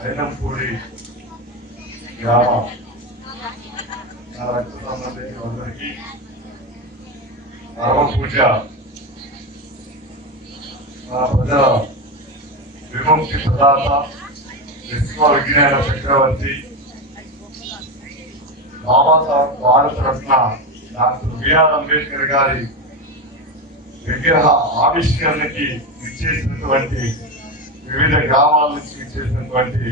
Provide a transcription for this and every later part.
అయినంపూడి గ్రామ నా రక్త సంబంధికులందరికీ పరమ పూజ నా విముక్తి ప్రదాత విశ్వ విజ్ఞాన చక్రవర్తి Babasaheb Bharat Ratna doctor B R Ambedkar గారి విగ్రహ ఆవిష్కరణకి ఇచ్చేసినటువంటి వివిధ గ్రామాల నుంచి చేసినటువంటి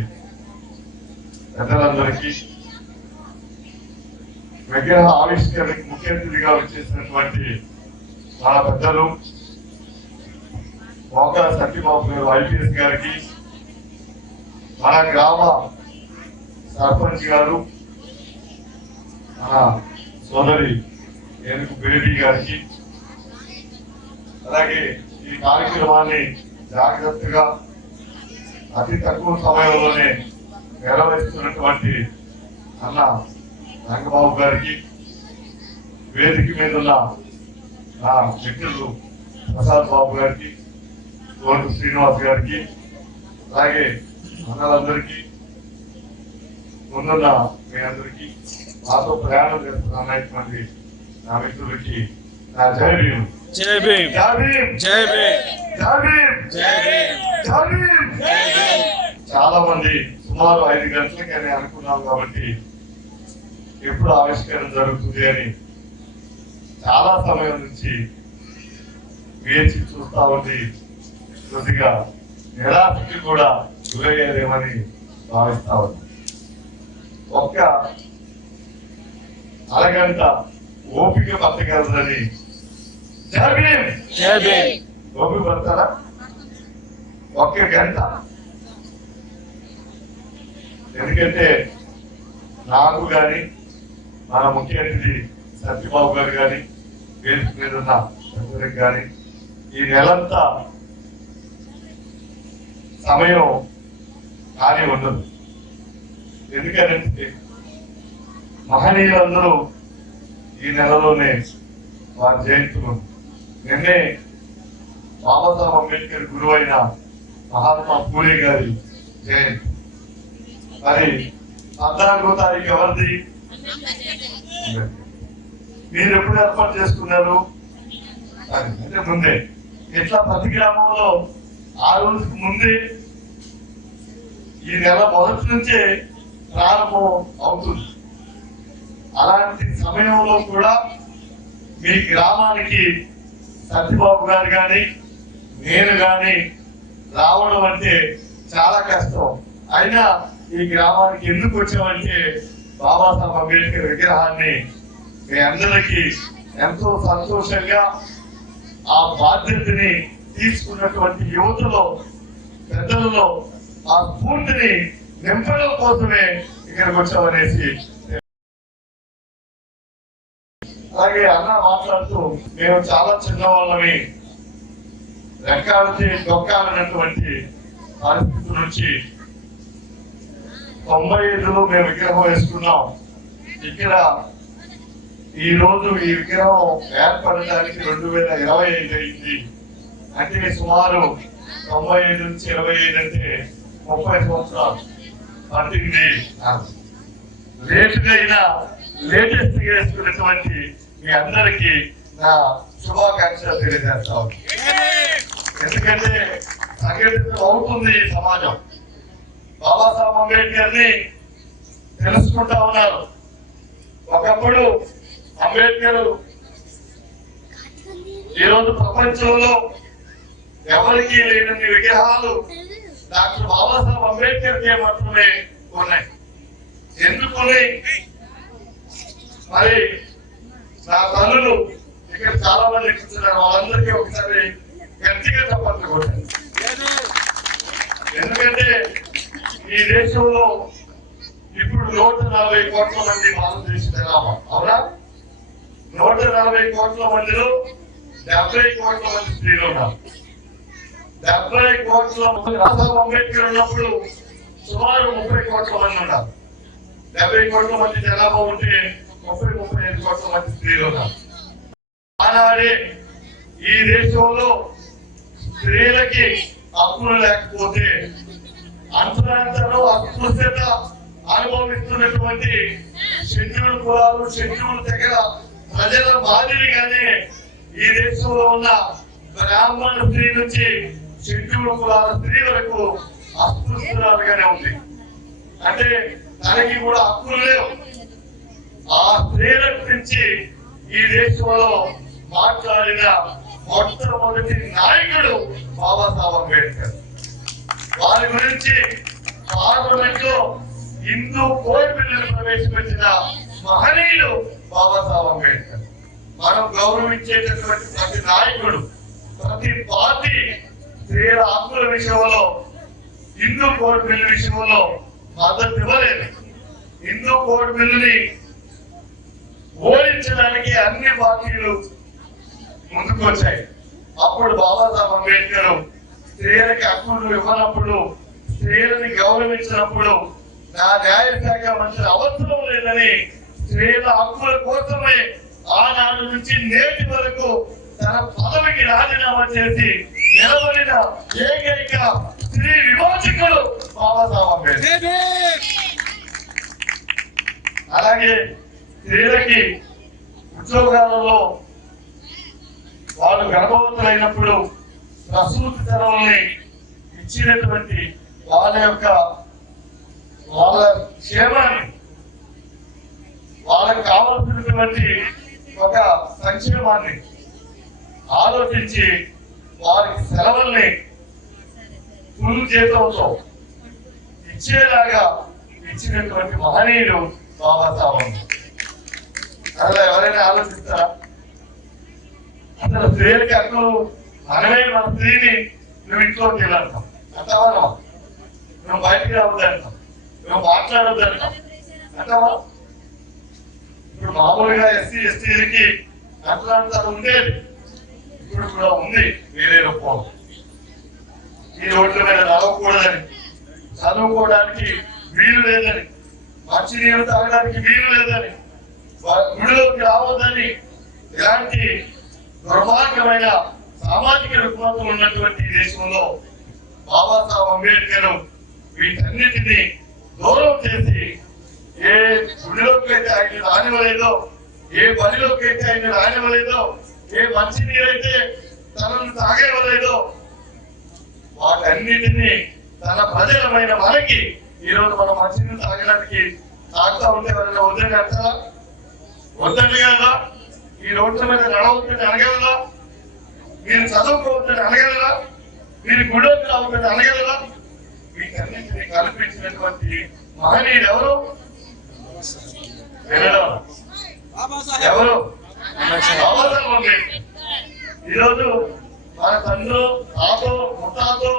పెద్దలందరికీ విగ్రహ ఆవిష్కరణకి ముఖ్య అతిథిగా వచ్చేసినటువంటి మా పెద్దలు మోకా సత్యబాబు గారు ఐపీఎస్ గారికి మన గ్రామ సర్పంచ్ గారు మన సోదరి ఏనుగు బేబీ గారికి అలాగే ఈ కార్యక్రమాన్ని జాగ్రత్తగా అతి తక్కువ సమయంలోనే నెరవేరుస్తున్నటువంటి అన్న రంగబాబు గారికి వేదిక మీద ఉన్న నా మిత్రులు ప్రసాద్ బాబు గారికి తోటి శ్రీనివాస్ గారికి అలాగే అన్నలందరికీ ముందున్న మీ అందరికీ నాతో ప్రయాణం చేస్తున్నటువంటి నా మిత్రులకి నా జైలు జై భీమ్. జై భీమ్. జై భీమ్ జై భీమ్ జై భీమ్ జై భీమ్ చాలా మంది సుమారు ఐదు గంటలకి అని అనుకున్నాం కాబట్టి ఎప్పుడు ఆవిష్కరణ జరుగుతుంది అని చాలా సమయం నుంచి వేచి చూస్తా ఉంది కొద్దిగా నిరాశకి కూడా గురయ్యేదేమని భావిస్తా ఉంది ఒక్క అరగంట ఓపిక పట్టగలదని పడతారా? ఒక్క గంట ఎందుకంటే నాకు గాని మన ముఖ్య అతిథి సత్యబాబు గారు గాని వేదిక మీద ఉన్న అందరికి గాని ఈ నెలంతా సమయం ఖాళీ ఉండదు. ఎందుకంటే మహనీయులందరూ ఈ నెలలోనే వారి జయంతులు నిన్నే బాబాసాహెబ్ అంబేద్కర్ గురువైన మహాత్మా పూలే గారి జయంతి. మరి పద్నాలుగో తారీఖు ఎవరిది? మీరు ఎప్పుడు ఏర్పాటు చేసుకున్నారు? అంటే ముందే. ఇట్లా ప్రతి గ్రామంలో ఆ రోజుకి ముందే ఈ నెల మొదటి నుంచే ప్రారంభం అవుతుంది. అలాంటి సమయంలో కూడా మీ గ్రామానికి సత్యబాబు గారు కానీ నేను కానీ రావడం అంటే చాలా కష్టం. అయినా ఈ గ్రామానికి ఎందుకు వచ్చామంటే బాబాసాహెబ్ అంబేద్కర్ విగ్రహాన్ని మీ అందరికీ ఎంతో సంతోషంగా ఆ బాధ్యతని తీసుకున్నటువంటి యువతలో పెద్దలలో ఆ స్ఫూర్తిని నింపడం కోసమే ఇక్కడికి వచ్చామనేసి అలాగే అన్న మాట్లాడుతూ మేము చాలా చిన్నవాళ్ళమి. రెక్కాలకి దొక్కాలన్నటువంటి పరిస్థితి నుంచి తొంభై ఐదులో మేము విగ్రహం వేసుకున్నాం. ఇక్కడ ఈ రోజు ఈ విగ్రహం ఏర్పడడానికి రెండు వేల ఇరవై ఐదు అయింది. అంటే సుమారు తొంభై ఐదు నుంచి ఇరవై ఐదు అంటే ముప్పై సంవత్సరాలు పట్టింది. లేటుగా అయినా లేటెస్ట్గా వేసుకున్నటువంటి మీ అందరికీ నా శుభాకాంక్షలు తెలియజేస్తా ఎందుకంటే సంఘటితం అవుతుంది ఈ సమాజం. బాబాసాహెబ్ అంబేద్కర్ని తెలుసుకుంటా ఉన్నారు. ఒకప్పుడు అంబేద్కర్ ఈరోజు ప్రపంచంలో ఎవరికి లేని విగ్రహాలు డాక్టర్ బాబాసాహెబ్ అంబేద్కర్ కే మాత్రమే ఉన్నాయి. ఎందుకుని? మరి నా తల్లులు ఇక్కడ చాలా మంది ఇస్తున్నారు వాళ్ళందరికీ ఒకసారి గట్టిగా చప్పట్లు కొట్టారు ఎందుకంటే ఈ దేశంలో ఇప్పుడు నూట నలభై కోట్ల మంది భారతదేశ జనాభా అవునా? నూట నలభై కోట్ల మందిలో డెబ్బై కోట్ల మంది స్త్రీలు ఉన్నారు. డెబ్బై కోట్ల మంది రాష్ట్ర అంబేద్కర్ ఉన్నప్పుడు సుమారు ముప్పై కోట్ల మంది ఉన్నారు. డెబ్బై కోట్ల మంది జనాభా ఉంటే ముప్పై ముప్పై ఐదు కోట్ల మంది స్త్రీలు ఈ దేశంలో స్త్రీలకి హక్కులు లేకపోతే అంతరాంతరం అసలు అస్పృశ్యత అనుభవిస్తున్నటువంటి షెడ్యూల్ కులాలు షెడ్యూల్ దగ్గర ప్రజల మాదిరిగానే ఈ దేశంలో ఉన్న బ్రాహ్మణ స్త్రీ నుంచి షెడ్యూల్ కులాల స్త్రీ వరకు అస్పృశ్యురాలుగానే ఉంది అంటే తనకి కూడా హక్కులు లేవు. ఆ స్త్రీల గురించి ఈ దేశంలో మాట్లాడిన మొట్టమొదటి నాయకుడు బాబాసాహెబ్ అంబేద్కర్. వారి గురించి పార్లమెంట్లో హిందూ కోడ్ పిల్లలు ప్రవేశపెట్టిన మహనీయుడు బాబాసాహెబ్ అంబేద్కర్. మనం గౌరవించేటటువంటి ప్రతి నాయకుడు ప్రతి పార్టీ స్త్రీల హక్కుల విషయంలో హిందూ కోడ్ బిల్లు విషయంలో మద్దతు ఇవ్వలేదు. హిందూ కోడ్ బిల్లుని ఓడించడానికి అన్ని పార్టీలు ముందుకు వచ్చాయి. అప్పుడు బాబాసాహెబ్ అంబేద్కర్ స్త్రీలకి హక్కులు ఇవ్వనప్పుడు స్త్రీలని గౌరవించినప్పుడు నా న్యాయ శాఖ మంచి అవసరం లేదని స్త్రీల హక్కుల కోసమే ఆనాడు నుంచి నేటి వరకు తన పదవికి రాజీనామా చేసి నిలబడిన ఏకైక స్త్రీ విమోచకుడు బాబాసాహెబ్ అంబేద్కర్. అలాగే స్త్రీలకి ఉద్యోగాలలో వాళ్ళు గర్భవతులైనప్పుడు ప్రసూతి సెలవుల్ని ఇచ్చినటువంటి వాళ్ళ యొక్క వాళ్ళ క్షేమాన్ని వాళ్ళకి కావలసినటువంటి ఒక సంక్షేమాన్ని ఆలోచించి వారికి సెలవుల్ని ఫుల్ జీతంతో ఇచ్చేలాగా ఇచ్చినటువంటి మహనీయుడు బాబాసాహెబ్ అలా ఎవరైనా ఆలోచిస్తారా? అసలు స్త్రీలకి హక్కులు మనమే మన స్త్రీని నువ్వు ఇంట్లోకి వెళ్ళంటాం అంటావా నువ్వు బయటికి రావద్దంటాం నువ్వు మాట్లాడొద్దంటాం అంటావా ఇప్పుడు మామూలుగా ఎస్సీ ఎస్టీలకి అట్లా ఉండేది ఇప్పుడు కూడా ఉంది వేరే రూపం. ఈ రోడ్ల మీద నడవకూడదని చదువుకోవడానికి వీలు లేదని మంచి నీరు తాగడానికి వీలు లేదని గుడిలోకి రావద్దని ఇలాంటి దుర్మార్గమైన సామాజిక రుగ్మతం ఉన్నటువంటి దేశంలో బాబాసాహెబ్ అంబేద్కర్ వీటన్నిటిని దూరం చేసి ఏ గుడిలోకి అయితే ఆయన రానివ్వలేదో ఏ బలిలోకి అయితే ఆయన రానివ్వలేదో ఏ మంచి నీరైతే తనను తాగేవ్వలేదో వాటన్నిటిని తన ప్రజలమైన మనకి ఈ రోజు మనం మంచినీళ్ళు తాగడానికి తాగుతా ఉంటే ఎవరైనా వద్దని వద్దండి కదా. ఈ రోడ్ల మీద నడవద్దని అనగలరా? మీరు చదువుకోవద్దని అనగలరా? మీరు గుడిలోకి రావద్దని అనగలరా? వీటన్నింటినీ కల్పించినటువంటి మహనీయుడు ఎవరు ఎవరు? ఎవరు బాబాసాహెబ్ ఈరోజు మన తండ్రు తాతో ముత్తాతో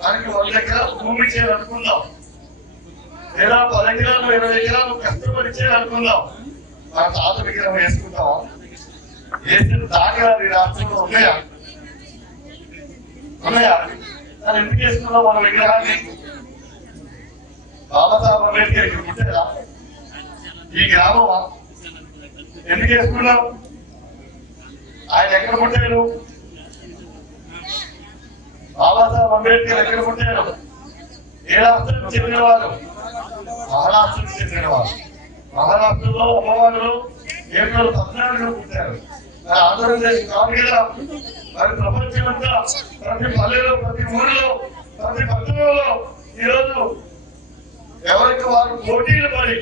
మనకి వంద ఎకరాలు భూమి ఇచ్చేయాలనుకుందాం లేదా పది ఎకరాలు ఇరవై ఎకరాలు కష్టపడి ఇచ్చేయాలనుకుందాం మన తాత విగ్రహం వేసుకుంటాం. వేసిన దాఖలాలు ఈ రాష్ట్రంలో ఉన్నాయా? ఉన్నాయా? దాన్ని ఎందుకు వేసుకున్నాం మన విగ్రహాన్ని? బాబాసాహెబ్ అంబేద్కర్ ఇక్కడ పుట్టారా ఈ గ్రామం ఎందుకు వేసుకున్నాం ఆయన ఎక్కడ పుట్టారు బాబాసాహెబ్ అంబేద్కర్ ఎక్కడ పుట్టారు? ఏ రాష్ట్రానికి చెందినవారు? మహారాష్ట్రకు చెందినవారు. మహారాష్ట్రలో అమ్మవారు ఏప్రిల్ పద్నాలుగులో పుట్టారు. ఆంధ్రప్రదేశ్ కాదు కదా మరి ప్రపంచమంతా ప్రతి పల్లెలో ప్రతి ఊరిలో ప్రతి పట్టణంలో ఈరోజు ఎవరికి వారు పోటీలు పడి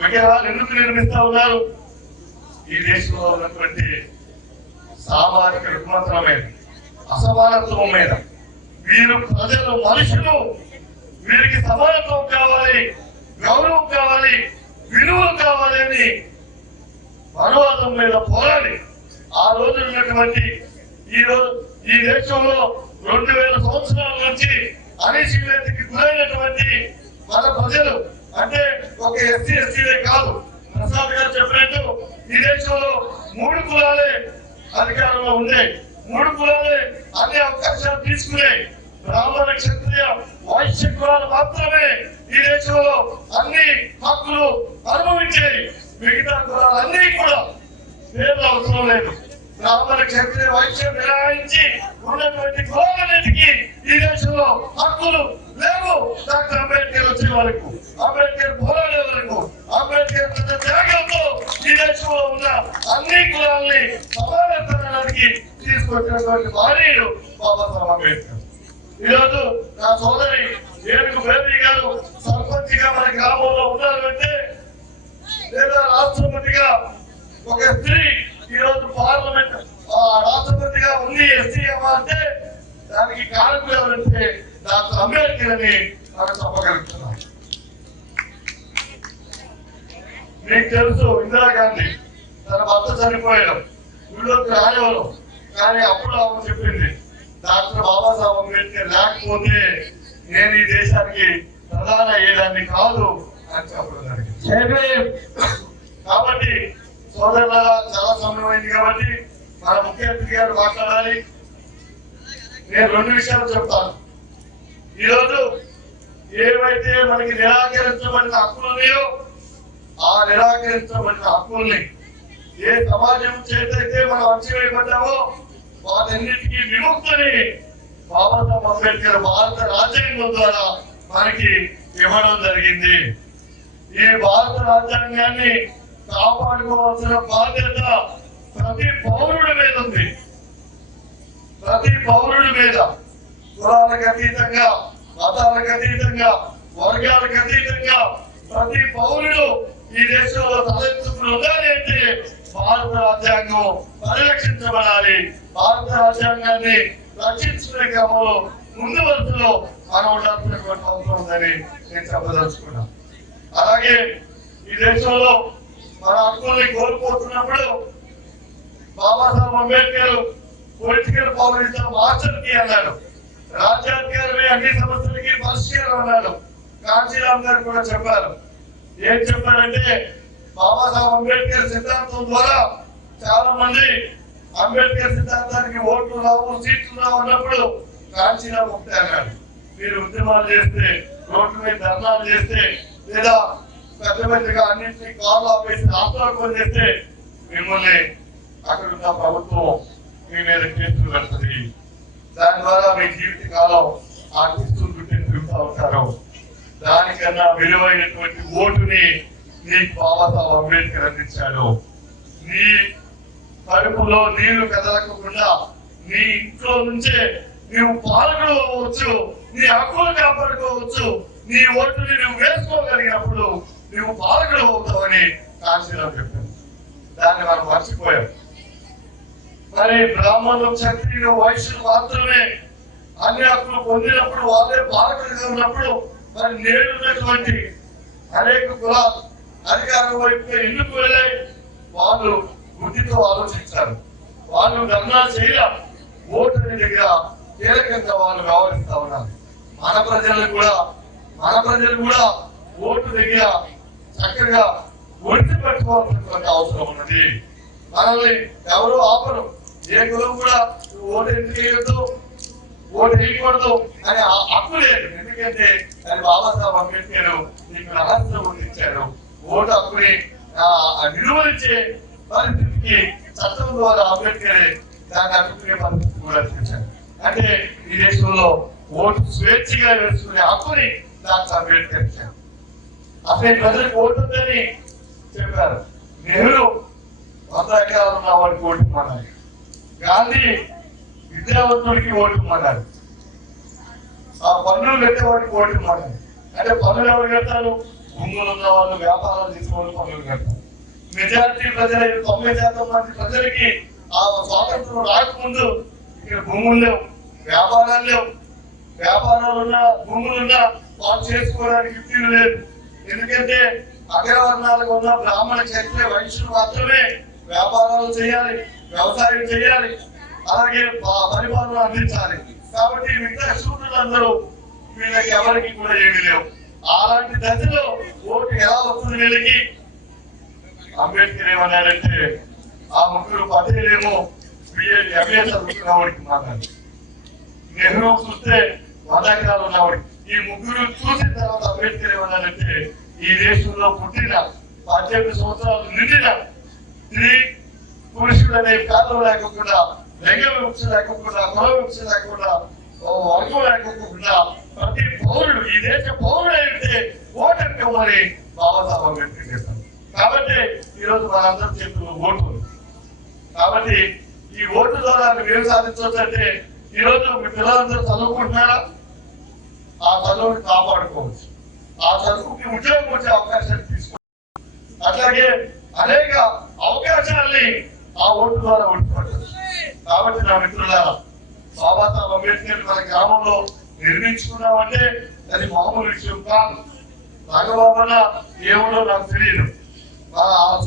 విగ్రహాలు ఎందుకు నిర్మిస్తా ఉన్నారు? ఈ దేశంలో ఉన్నటువంటి సామాజిక రుగ్మతల మీద అసమానత్వం మీద. వీరు ప్రజలు మనుషులు వీరికి సమానత్వం కావాలి. గౌరవం కావాలి? విలువలు కావాలని అని మీద పోరాడి ఆ రోజు ఉన్నటువంటి ఈ రోజు ఈ దేశంలో రెండు వేల సంవత్సరాల నుంచి అనిశ్చితకి గురైనటువంటి మన ప్రజలు అంటే ఒక ఎస్సీ ఎస్టీలే కాదు. ప్రసాద్ గారు చెప్పినట్టు ఈ దేశంలో మూడు కులాలే అధికారంలో ఉండే. మూడు కులాలే అన్ని అవకాశాలు తీసుకునే బ్రాహ్మణ క్షత్రియ వైశ్య కులాలు మాత్రమే ఈ దేశంలో అన్ని హక్కులు అనుభవించేవి మిగతా కులాలన్నీ కూడా పేర్లు అవసరం లేదు. బ్రాహ్మణ క్షత్రియ వైశ్యం మినహాయించి ఉన్నటువంటి కులాలన్నిటికీ ఈ దేశంలో హక్కులు లేవు. డాక్టర్ అంబేద్కర్ వచ్చే వరకు అంబేద్కర్ పోరాడే వరకు అంబేద్కర్ పెద్ద త్యాగంతో ఈ దేశంలో ఉన్న అన్ని కులాల్ని సమానత్వానికి తీసుకొచ్చినటువంటి మహనీయుడు బాబాసాహెబ్ అంబేద్కర్. ఈరోజు నా సోదరి ఏనుగు బేబీ గారు సర్పంచ్గా మన గ్రామంలో ఉండాలంటే లేదా రాష్ట్రపతిగా ఒక స్త్రీ ఈరోజు పార్లమెంట్ ఆ, రాష్ట్రపతిగా ఉంది ఎస్సీ అంటే దానికి కారకులు ఎవరంటే డాక్టర్ అంబేద్కర్ అని మనం చెప్పగలుగుతున్నాం మీకు తెలుసు ఇందిరాగాంధీ తన భర్త చనిపోయాడు. ఊళ్ళోకి రానివ్వరు కానీ అప్పుడు ఆమె చెప్పింది డాక్టర్ బాబాసాహెబ్ అంబేద్కర్ లేకపోతే నేను ఈ దేశానికి ప్రధాన అయ్యేదాన్ని కాదు అని చెప్పడం కాబట్టి సోదరులారా చాలా సమయం అయింది కాబట్టి మన ముఖ్యమంత్రి గారు మాట్లాడాలి. నేను రెండు విషయాలు చెప్తాను. ఈరోజు ఏవైతే మనకి నిరాకరించబడిన హక్కులు ఉన్నాయో ఆ నిరాకరించబడిన హక్కుల్ని ఏ సమాజం చేతైతే మనం అణచివేయబడ్డామో వాటన్నిటికీ విముక్తిని బాబాసాహెబ్ అంబేద్కర్ భారత రాజ్యాంగం ద్వారా మనకి ఇవ్వడం జరిగింది. ఈ భారత రాజ్యాంగాన్ని కాపాడుకోవాల్సిన బాధ్యత ప్రతి పౌరుడి మీద ఉంది. ప్రతి పౌరుడి మీద కులాలకు అతీతంగా మతాలకు అతీతంగా వర్గాలకు అతీతంగా ప్రతి పౌరుడు ఈ దేశంలో తలెత్తుకుని ఉండాలంటే భారత రాజ్యాంగం పరిరక్షించబడాలి. భారత రాజ్యాంగాన్ని రక్షించుకునే క్రమంలో ముందు వరుసలో మనం ఉండాల్సినటువంటి అవసరం ఉందని నేను చెప్పదలుచుకున్నాను. అలాగే ఈ దేశంలో మన హక్కుల్ని కోల్పోతున్నప్పుడు బాబాసాహెబ్ అంబేద్కర్ పొలిటికల్ పవర్ మాస్టర్కి అన్నాడు. రాజ్యాధికారమే అన్ని సమస్యలకి పరిష్కారం అన్నాడు. కాంచీరామ్ గారు కూడా చెప్పారు. ఏం చెప్పారంటే బాబాసాహెబ్ అంబేద్కర్ సిద్ధాంతం ద్వారా చాలా మంది అంబేద్కర్ సిద్ధాంతానికి ఓట్లు రావు సీట్లు రావు అన్నప్పుడు కాంచీరామ్ ఒకటే అన్నాడు. మీరు ఉద్యమాలు చేస్తే రోడ్ల మీద ధర్నాలు చేస్తే లేదా పెద్ద పెద్దగా అన్నింటినీ కార్లు ఆపేసి రాష్ట్రాలు చేస్తే మిమ్మల్ని అక్కడ ఉన్న ప్రభుత్వం మీ మీద కేసులు పెడుతుంది. దాని ద్వారా మీ జీవిత కాలం ఆ కేసులు చుట్టూ తిరుగుతూ ఉంటారు. దానికన్నా విలువైనటువంటి ఓటుని నీకు బాబాసాహెబ్ అంబేద్కర్ అందించాడు. నీ కడుపులో నీళ్ళు కదలకుండా నీ ఇంట్లో నుంచే నీవు పాల్గొనవచ్చు నీ హక్కులు కాపాడుకోవచ్చు నీ ఓటుని నువ్వు వేసుకోగలిగినప్పుడు నువ్వు పాల్గొనవుతావని కాశీరావు చెప్పారు. దాన్ని మనం మర్చిపోయాం. మరి బ్రాహ్మణులు క్షత్రియులు వైశ్యులు మాత్రమే అన్ని హక్కులు పొందినప్పుడు వాళ్ళే పాలకులుగా ఉన్నప్పుడు మరి నేడు అనేక కులాలు అధికారం వైపు ఎందుకు వెళ్ళాయి? వాళ్ళు బుద్ధితో ఆలోచించారు. వాళ్ళు ధర్నా చేయడం ఓటు అనే దగ్గర కీలకంగా వాళ్ళు వ్యవహరిస్తా ఉన్నారు. మన ప్రజలు కూడా మన ప్రజలు కూడా ఓటు దగ్గర చక్కగా ఒడిసి పెట్టుకోవాల్సినటువంటి అవసరం ఉన్నది. మనల్ని ఎవరు ఆపరు. ఏ కులం కూడా ఓటు ఎందుకు వేయొద్దు? ఓటు వేయకూడదు అని ఆ- హక్కు లేదు. ఎందుకంటే అది బాబాసాహెబ్ అంబేద్కర్ నీకు రహస్యం ఇచ్చారు. ఓటు హక్కుని ఆ, ఆ నిలువరించే పరిస్థితికి చట్టం ద్వారా అంబేద్కర్ దాన్ని అడ్డుకునే పరిస్థితి కూడా కల్పించారు అంటే ఈ దేశంలో ఓటు స్వేచ్ఛగా వేసుకునే హక్కుని దానికి అంబేద్కర్ ఇచ్చారు. అసలు ప్రజలకు ఓటు ఉందని చెప్పారు. నెహ్రూ వంద ఎకరాలు ఉన్న వాడికి ఓటు ఇమ్మన్నారు గాంధీ విద్యావంతుడికి ఓటు ఇమ్మన్నారు ఆ పన్నులు కట్టేవాడికి ఓటు ఇమ్మన్నారు అంటే పన్నులు ఎవరు కడతారు? భూములు ఉన్న వాళ్ళు వ్యాపారాలు చేసుకోవాలి పన్నులు కడతారు. మెజారిటీ ప్రజల తొంభై శాతం మంది ప్రజలకి ఆ స్వాతంత్రం రాకముందు ఇక్కడ భూములు లేవు వ్యాపారాలు లేవు. వ్యాపారాలు ఉన్నా భూములు ఉన్నా వాళ్ళు చేసుకోవడానికి ఇబ్బంది లేదు. ఎందుకంటే అగ్రవర్ణాలకు ఉన్న బ్రాహ్మణ క్షత్రియ వైశ్యులు మాత్రమే వ్యాపారాలు చేయాలి వ్యవసాయం చేయాలి అలాగే పరిపాలన అందించాలి. కాబట్టి మిగతా శూద్రులందరూ వీళ్ళకి ఎవరికి కూడా ఏమీ లేవు. అలాంటి దశలో ఓటు ఎలా వస్తుంది వీళ్ళకి? అంబేద్కర్ ఏమన్నారంటే ఆ ముగ్గురు పటేల్ ఏమో ఎంఏ చదువుకున్న వాడికి నెహ్రూ చూస్తే వంద ఎకరాలు ఉన్నవాడు. ఈ ముగ్గురు చూసిన తర్వాత అంబేద్కర్ ఏమన్నారంటే ఈ దేశంలో పుట్టిన పద్దెనిమిది సంవత్సరాలు నిండిన స్త్రీ పురుషుడు అనే భేదం లేకుండా లింగ వివక్ష లేకుండా కుల వివక్ష లేకుండా వర్గం లేకుండా ప్రతి పౌరుడు ఈ దేశ పౌరుడు అయితే కమ్మని బాబాసాహెబ్ అంబేద్కర్ చెప్పారు. కాబట్టి ఈరోజు మనందరం చేతుల్లో ఓటు. కాబట్టి ఈ ఓటు ద్వారా మీరు సాధించవచ్చు అంటే ఈరోజు మీ పిల్లలందరూ చదువుకుంటున్నారా? ఆ చదువుని కాపాడుకోవచ్చు. ఆ చదువుకి ఉద్యోగం వచ్చే అవకాశాన్ని తీసుకోవచ్చు. అట్లాగే అనేక అవకాశాలని ఆ ఓటు ద్వారా ఓడిపడచ్చు కాబట్టి నా మిత్రుల బాబాసాహెబ్ అంబేద్కర్ మన గ్రామంలో నిర్మించుకున్నామంటే అది మామూలు విషయం కాదు. రాఘబాబన్న ఏముడో నాకు తెలియదు.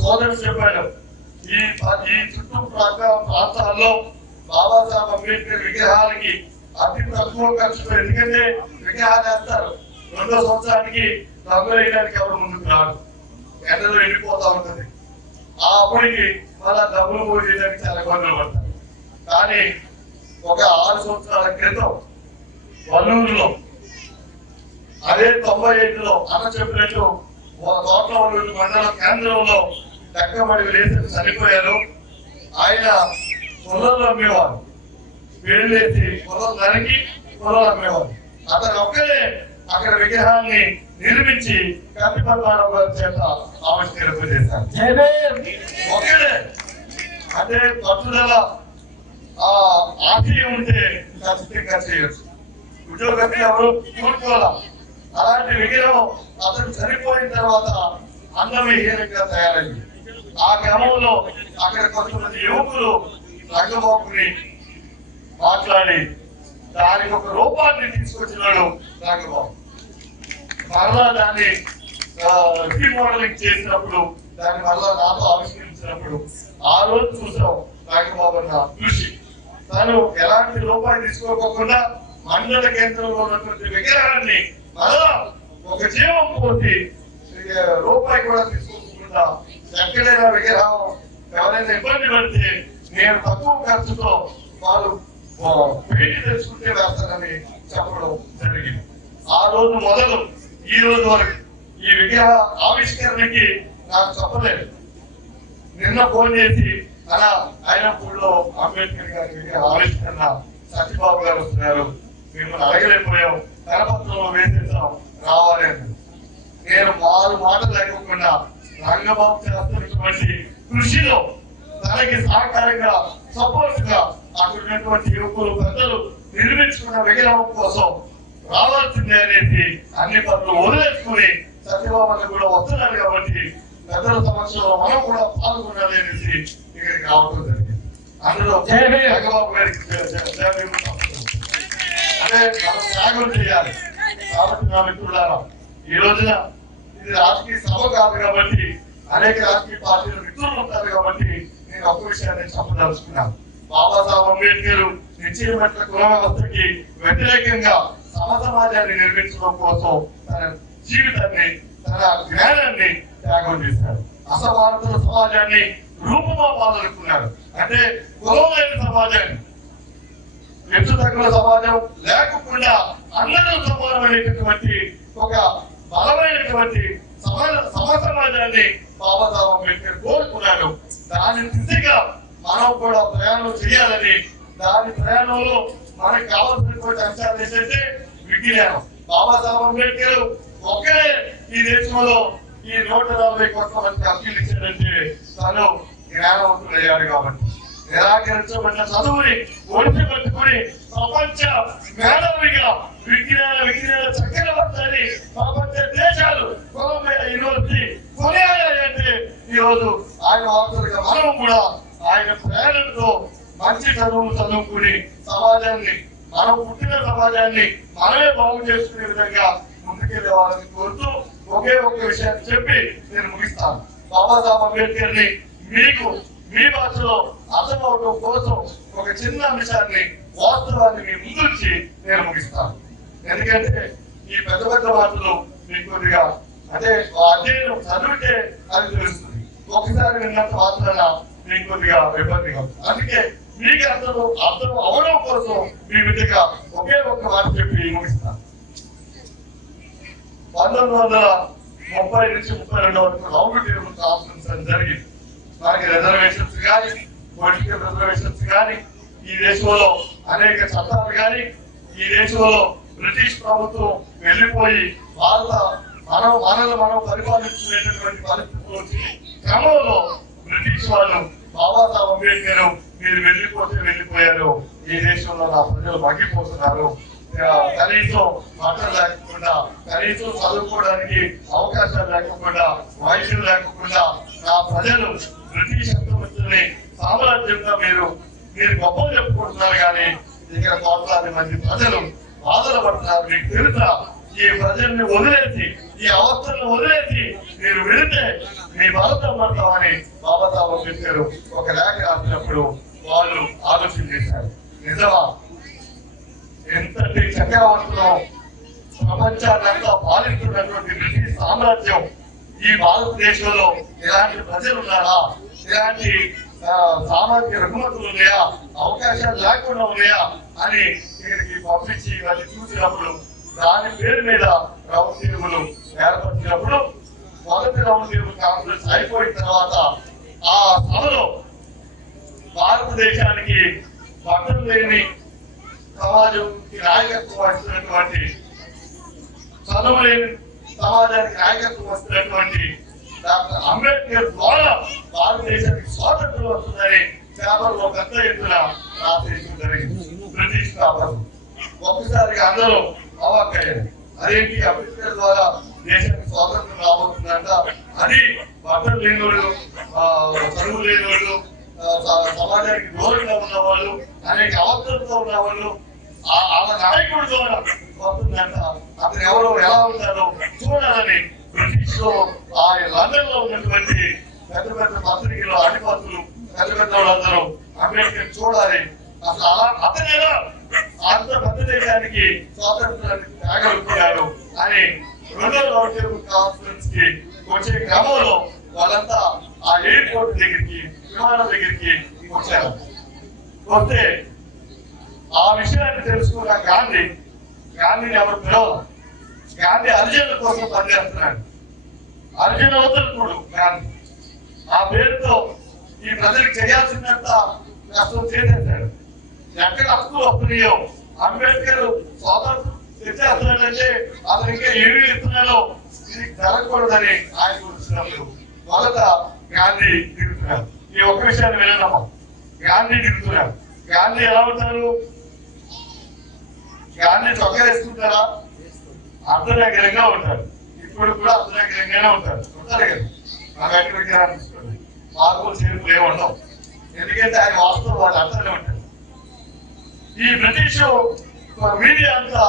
సోదరుడు చెప్పాడు. ఈ ఈ చుట్టుప్రక్కల ప్రాంతాల్లో బాబాసాహెబ్ అంబేద్కర్ విగ్రహాలకి అతి తక్కువ ఖర్చుతో ఎందుకంటే విగ్రహాలు వేస్తారు. రెండో సంవత్సరానికి రంగులు వేయడానికి ఎవరు ముందుకు రాడు ఎండలో వెళ్ళిపోతా ఉంటుంది. ఆ అప్పటికి మళ్ళా డబ్బులు పోయి చేయడానికి చాలా ఇబ్బందులు పడతారు. కానీ ఒక ఆరు సంవత్సరాల క్రితం వల్లూరులో అదే తొంభై ఐదులో అన్న చెప్పినట్టు చోట్ల తోటలో మండల కేంద్రంలో దక్కబడి లేచి చనిపోయారు. ఆయన పొలంలో అమ్మేవారు. పెళ్ళేసి పొలం నరికి పొలం అమ్మేవారు. అతను ఒక్కడే అక్కడ విగ్రహాన్ని నిర్మించి కపిపల్లారావు గారి చేత ఆవిష్కరింప చేశారు. ఒక్కడే అంటే పట్టుదల ఆ ఆశయం ఉంటే ఖచ్చితంగా చేయొచ్చు. ఉద్యోగస్తులు ఎవరు? కూడుకోవాలా అలాంటి విగ్రహం అతను చనిపోయిన తర్వాత అన్నవిహీనంగా తయారైంది? ఆ క్రమంలో అక్కడ కొంతమంది యువకులు రంగబాబుని మాట్లాడి దానికి ఒక రూపాన్ని తీసుకొచ్చినాడు రంగబాబు. మరలా దాన్ని రీమోడలింగ్ చేసినప్పుడు దాన్ని మరలా నాతో ఆవిష్కరించినప్పుడు ఆ రోజు చూసాం రంగబాబు అన్న కృషి. తను ఎలాంటి రూపాయి తీసుకోకుండా మండల కేంద్రంలో ఉన్నటువంటి విగ్రహాన్ని ఒక జీవం పోసి రూపాయి కూడా తీసుకోకుండా ఎక్కడైనా విగ్రహం ఎవరైనా ఇబ్బంది పడితే నేను తక్కువ ఖర్చుతో వాళ్ళు ఆ, పెయింట్ తెచ్చుకుంటే వేస్తానని చెప్పడం జరిగింది. ఆ రోజు మొదలు ఈ రోజు వరకు ఈ విగ్రహ ఆవిష్కరణకి నాకు చెప్పలేదు. నిన్న ఫోన్ చేసి అలా అయినప్పుడు అంబేద్కర్ గారి విగ్రహ ఆవిష్కరణ సత్యబాబు గారు వస్తున్నారు. మిమ్మల్ని అడగలేకపోయాం. కరపత్రంలో వేసేసాం. రావాలి అని నేను ఆరు మాటలు లేకుండా రంగబాబు చేస్తున్నటువంటి కృషిలో తనకి సహకారంగా సపోర్ట్గా అక్కడ ఉన్నటువంటి యువకులు పెద్దలు నిర్మించుకున్న విగ్రహం కోసం రావాల్సిందే అనేసి అన్ని పనులు వదిలేసుకుని సత్యబాబు కూడా వస్తున్నారు కాబట్టి పెద్దల సమక్షంలో మనం కూడా పాల్గొనాలి అనేసి ఇక్కడికి రావడం జరిగింది. అందులో. రంగబాబు గారికి అంటే మనం త్యాగం చేయాలి. కాబట్టి ఈ రోజున ఇది రాజకీయ సభ కాదు కాబట్టి అనేక రాజకీయ పార్టీల మిత్రులు ఉంటారు కాబట్టి నేను ఒక్క విషయాన్ని చెప్పదలుచుకున్నాను. బాబాసాహెబ్ అంబేద్కర్ నిశ్చయమైన కుల వ్యవస్థకి వ్యతిరేకంగా సమ సమాజాన్ని నిర్మించడం కోసం తన జీవితాన్ని తన జ్ఞానాన్ని త్యాగం చేశారు. అసమానతల సమాజాన్ని రూపమాపాలనుకున్నారు. అంటే కులం లేని సమాజాన్ని ఎత్తు తగ్గుల సమాజం లేకుండా అందరూ సమానమైనటువంటి ఒక బలమైనటువంటి సమాజ సమ సమాజాన్ని బాబాసాహెబ్ అంబేద్కర్ కోరుకున్నాడు. దాని దిశగా మనం కూడా ప్రయాణం చేయాలని దాని ప్రయాణంలో మనకు కావాల్సినటువంటి అంశాలు ఏంటంటే విజ్ఞానం. బాబాసాహెబ్ అంబేద్కర్ ఒక్కడే ఈ దేశంలో ఈ నూట నలభై కోట్ల మంది అప్పీలు ఇచ్చాడంటే తను జ్ఞానవంతుడయ్యాడు కాబట్టి. నిరాకరించబడిన చదువుని ఒడిచిపెట్టుకుని ప్రపంచ మేధావిగా విజ్ఞాన విజ్ఞాన చక్రవర్తి ప్రపంచ దేశాలు కొలంబియా యూనివర్సిటీ కొనియాలంటే ఈ రోజు ఆయన వార్తలుగా మనం కూడా ఆయన ప్రేరణతో మంచి చదువులు చదువుకుని సమాజాన్ని మనం పుట్టిన సమాజాన్ని మనమే బాగు చేసుకునే విధంగా ముందుకెళ్ళే వాళ్ళని కోరుతూ ఒకే ఒక్క విషయాన్ని చెప్పి నేను ముగిస్తాను. బాబాసాహెబ్ అంబేద్కర్ని మీకు మీ భాషలో అర్థమవడం కోసం ఒక చిన్న అంశాన్ని వాస్తవాన్ని మీ ముందుంచి నేను ముగిస్తాను. ఎందుకంటే ఈ పెద్ద పెద్ద మాటలు మీకు కొద్దిగా అంటే అధ్యయనం చదివితే అది తెలుస్తుంది. ఒకసారి విన్నంత మాత్రాన మీకు కొద్దిగా ఇబ్బందిగా అందుకే మీకు అర్థం అర్థం అవడం కోసం మీ బిడ్డగా ఒకే ఒక్క మాట చెప్పి ముగిస్తాను. పంతొమ్మిది వందల ముప్పై నుంచి ముప్పై రెండు వరకు రౌండ్ టేబుల్ కాన్ఫరెన్స్ అని జరిగింది. మనకి రిజర్వేషన్స్ కానీ పొలిటికల్ రిజర్వేషన్స్ కానీ ఈ దేశంలో అనేక చట్టాలు కానీ ఈ దేశంలో బ్రిటిష్ ప్రభుత్వం వెళ్ళిపోయి వాళ్ళ మనం మనల్ని మనం పరిపాలించుకునేటటువంటి పరిస్థితుల్లోకి క్రమంలో బ్రిటిష్ వాళ్ళు బాబాసాహెబ్ అంబేద్కర్ మీరు వెళ్ళిపోతే వెళ్ళిపోయారు ఈ దేశంలో నా ప్రజలు మగ్గిపోతున్నారు. కనీసం బట్టలు లేకుండా కనీసం చదువుకోవడానికి అవకాశాలు లేకుండా వయసులు లేకుండా నా ప్రజలు సామ్రాజ్యంగా మీరు మీరు గొప్పలు చెప్పుకుంటున్నారు కానీ ఇక్కడ కోట్లాది మంది ప్రజలు బాధలు పడుతున్నారు. మీకు తెలుసా ఈ ప్రజల్ని వదిలేసి ఈ అవస్థలను వదిలేసి మీరు వెళితే మీ భరతం పడతామని బాబాసాహెబ్ అంబేద్కర్ ఒక లేఖ రాసినప్పుడు వాళ్ళు ఆలోచన చేశారు. నిజమా? ఎంతటి చక్రవర్తులు ప్రపంచాన్నంతా పాలిస్తున్నటువంటి బ్రిటిష్ సామ్రాజ్యం ఈ భారతదేశంలో ఇలాంటి ప్రజలు ఉన్నారా? ఇలాంటి సామాజిక రుగ్మతులు ఉన్నాయా? అవకాశాలు లేకుండా ఉన్నాయా? అని ఇక్కడికి పంపించి ఇవన్నీ చూసినప్పుడు దాని పేరు మీద రౌండ్ టేబుల్ ఏర్పరిచినప్పుడు మొదటి రౌండ్ టేబుల్ కాన్ఫరెన్స్ అయిపోయిన తర్వాత ఆ సభలో భారతదేశానికి బట్టలు లేని సమాజంకి నాయకత్వం వస్తున్నటువంటి చదువు లేని సమాజానికి నాయకత్వం వస్తున్నటువంటి డాక్టర్ అంబేద్కర్ ద్వారా భారతదేశానికి స్వాతంత్రం వస్తుందని పేపర్లో పెద్ద ఎత్తున రాసేయడం జరిగింది. బ్రిటిష్ పేపర్ ఒక్కసారిగా అందరూ అవాక్కయ్యారు అదేంటి? అంబేద్కర్ ద్వారా దేశానికి స్వాతంత్రం రాబోతుందంట అది బట్టలు లేని వాళ్ళు చదువు లేని వాళ్ళు సమాజానికి దూరంగా ఉన్న వాళ్ళు అనేక అవసరంతో ఉన్న వాళ్ళు ఆ- వాళ్ళ నాయకుడి ద్వారా వస్తుందంట. అతను ఎవరో ఎలా ఉంటారో చూడాలని బ్రిటిష్లో ఆ లండన్లో ఉన్నటువంటి పెద్ద పెద్ద పత్రికలు అధిపతులు పెద్ద పెద్ద వాళ్ళందరూ అంబేద్కర్ చూడాలి. అసలు అలా అతను అంత పెద్ద దేశానికి స్వాతంత్రాన్ని త్యాగలుపుతున్నాడు అని రెండో రౌండ్ టేబుల్ కాన్ఫరెన్స్కి వచ్చే క్రమంలో వాళ్ళంతా ఆ ఎయిర్పోర్ట్ దగ్గరికి విమానం దగ్గరికి వచ్చారు. వస్తే ఆ విషయాన్ని తెలుసుకున్న గాంధీ గాంధీని ఎవరు పిలవరు. గాంధీ అర్జునుల కోసం పనిచేస్తున్నాడు. అర్జున అవతరుడు గాంధీ. ఆ పేరుతో ఈ ప్రజలకు చేయాల్సినంత కష్టం చేసేశాడు. ఎక్కడ హక్కులు వస్తున్నాయో అంబేద్కర్ స్వాతంత్రం తెచ్చేస్తున్నాడంటే అతను ఇంకా ఏమి ఇస్తున్నాడో ఇది జరగకూడదని ఆయన వచ్చినప్పుడు మొదట గాంధీ దిగుతున్నారు. ఈ ఒక్క విషయాన్ని వినడమ్మా. గాంధీ దిగుతున్నారు. గాంధీ ఎలా ఉంటారు? గాంధీ చొక్కా వేసుకుంటారా? అర్ధనగరంగా ఉంటారు. ఇప్పుడు కూడా అర్ధనగరంగానే ఉంటారు. ఉంటారు కదా? నాకు ఎక్కడికి అనిపిస్తుంది మార్పులు చేర్పులు ఏమి ఉండవు ఎందుకంటే ఆయన వాస్తవం వాళ్ళు అర్థమే ఉంటారు. ఈ బ్రిటిష్ మీడియా అంతా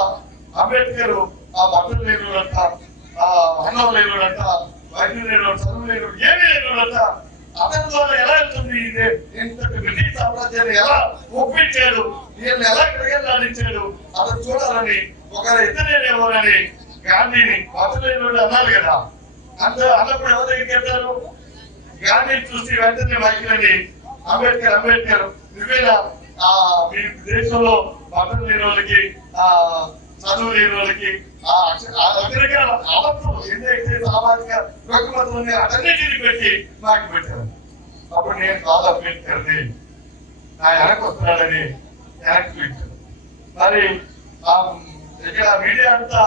అంబేద్కర్ ఆ భక్తులు లేనుడంట ఆ అన్నం లేనుడంట వైద్యులు లేనుడు చదువు లేనుడు ఏమీ లేనుడంట అతని ద్వారా ఎలా వెళ్తుంది ఇది? ఇంతటి బ్రిటిష్ సామ్రాజ్యాన్ని ఎలా ఒప్పించాడు? వీళ్ళని ఎలా క్రిగలాడించాడు అతను చూడాలని ఒకరు ఎత్తలేనేమోనని గాంధీని బట్టలేనుడు అన్నారు కదా. అంత అన్నప్పుడు ఎవరి దగ్గరికి వెళ్తారు? గాంధీ చూసి వెంటనే మైకులని అంబేద్కర్ అంబేద్కర్ నువ్వేనా? ఆ మీ దేశంలో బట్టలు లేని వాళ్ళకి ఆ చదువు లేని వాళ్ళకి ఆ అక్ష- ఏదైతే సామాజిక రుగ్మతలు ఉన్నాయో అటన్నిటిని పెట్టి నాకు పెట్టారు. అప్పుడు నేను కాదు అంబేద్కర్ని నా వెనక్కి వస్తున్నాడని వెనక్కి పెట్టాను మరి ఇక్కడ మీడియా అంతా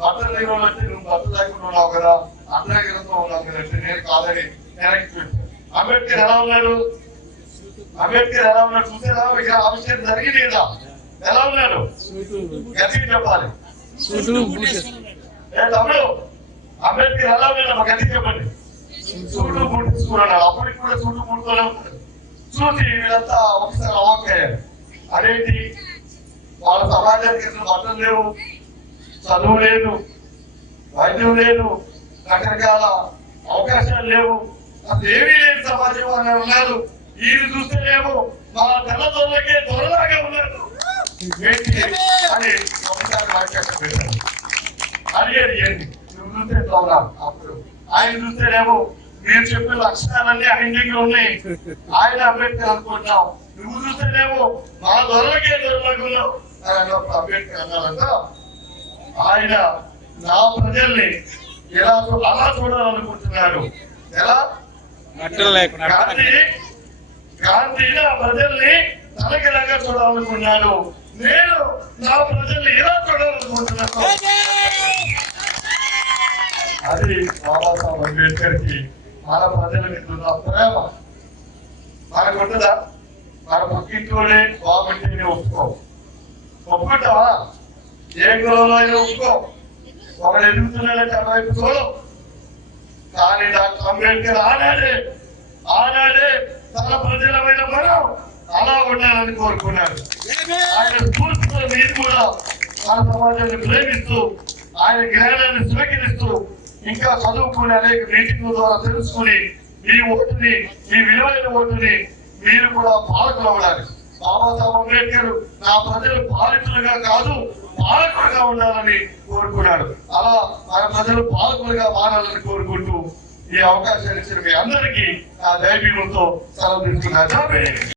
బట్టలు లేని వచ్చి నువ్వు బట్టలు లేకుండా ఉన్నావు కదా అందరితో ఉన్నావు కదా అంటే నేను కాదని వెనక్కి పెట్టాను అంబేద్కర్ ఎలా ఉన్నాడు అంబేద్కర్ ఎలా ఉన్నాడు చూసేదా ఇక ఆవిష్యం జరిగింది కదా. ఎలా ఉన్నాడు? గట్టిగా చెప్పాలి. తమ్ముడు అంబేద్కర్ ఎలా ఉన్నాడు? గట్టిగా చెప్పండి. చూడు ముట్టుకున్నాడు అప్పటికి కూడా చూడు ఉంటాడు చూసి వీళ్ళంతా ఒకసారి అవాక్కయ్యారు అదేంటి? వాళ్ళ సమాజానికి అసలు బట్టలు లేవు చదువు లేదు వైద్యం లేదు రకరకాల అవకాశాలు లేవు. అసలు ఏమీ లేని సమాజం అని ఉన్నారు. ఈయన చూస్తేనేమో మా తెల్లదొరలకే దొరలాగా ఉన్నారు. ఏంటి అని ఒకసారి పెట్టారు అడిగేది ఏంటి నువ్వు చూస్తే అప్పుడు ఆయన చూస్తేనేమో మీరు చెప్పిన లక్షణాలన్నీ ఆయన దగ్గర ఉన్నాయి ఆయన అంబేద్కర్ అనుకుంటున్నాం నువ్వు చూస్తేనేమో మా దొరలకే దొరలాగున్నావు అని అంబేద్కర్ అన్నారంట ఆయన నా ప్రజల్ని ఎలా అలా చూడాలనుకుంటున్నాడు ఎలా గాంధీ గాంధీ నా ప్రజల్ని తలకిలాగా చూడాలనుకున్నాడు. నేను నా ప్రజలు ఇలా చూడాలనుకుంటున్నాను? అది బాబాసాహెబ్ అంబేద్కర్కి మన ప్రజల మీద ఉన్న ప్రేమ. మనకు ఉంటుందా మన పక్కింటోనే బాగుంటేనే ఒప్పుకో. ఒప్పుకుంటావా? ఏ కులంలో అయినా ఒప్పుకో. ఒకడు ఎదుగుతున్నాడంటే అటువైపు చూడవు కానీ డాక్టర్ అంబేద్కర్ ఆనాడే ఆనాడే తన ప్రజల మీద మనం అలా ఉండాలని కోరుకున్నారు ఆయన స్ఫూర్తితో మీరు కూడా మన సమాజాన్ని ప్రేమిస్తూ ఆయన జ్ఞానాన్ని స్వీకరిస్తూ ఇంకా చదువుకుని అనేక మీటింగ్ల ద్వారా తెలుసుకుని మీ ఓటుని మీ విలువైన ఓటుని మీరు కూడా పాలకులు అవ్వడానికి బాబాసాహెబ్ అంబేద్కర్ నా ప్రజలు పాలకులుగా కాదు పాలకులుగా ఉండాలని కోరుకున్నాడు. అలా మన ప్రజలు పాలకులుగా మారాలని కోరుకుంటూ ఈ అవకాశాన్ని ఇచ్చిన మీ అందరికీ నా దైవీయంతో సెలవు తీసుకున్నాను.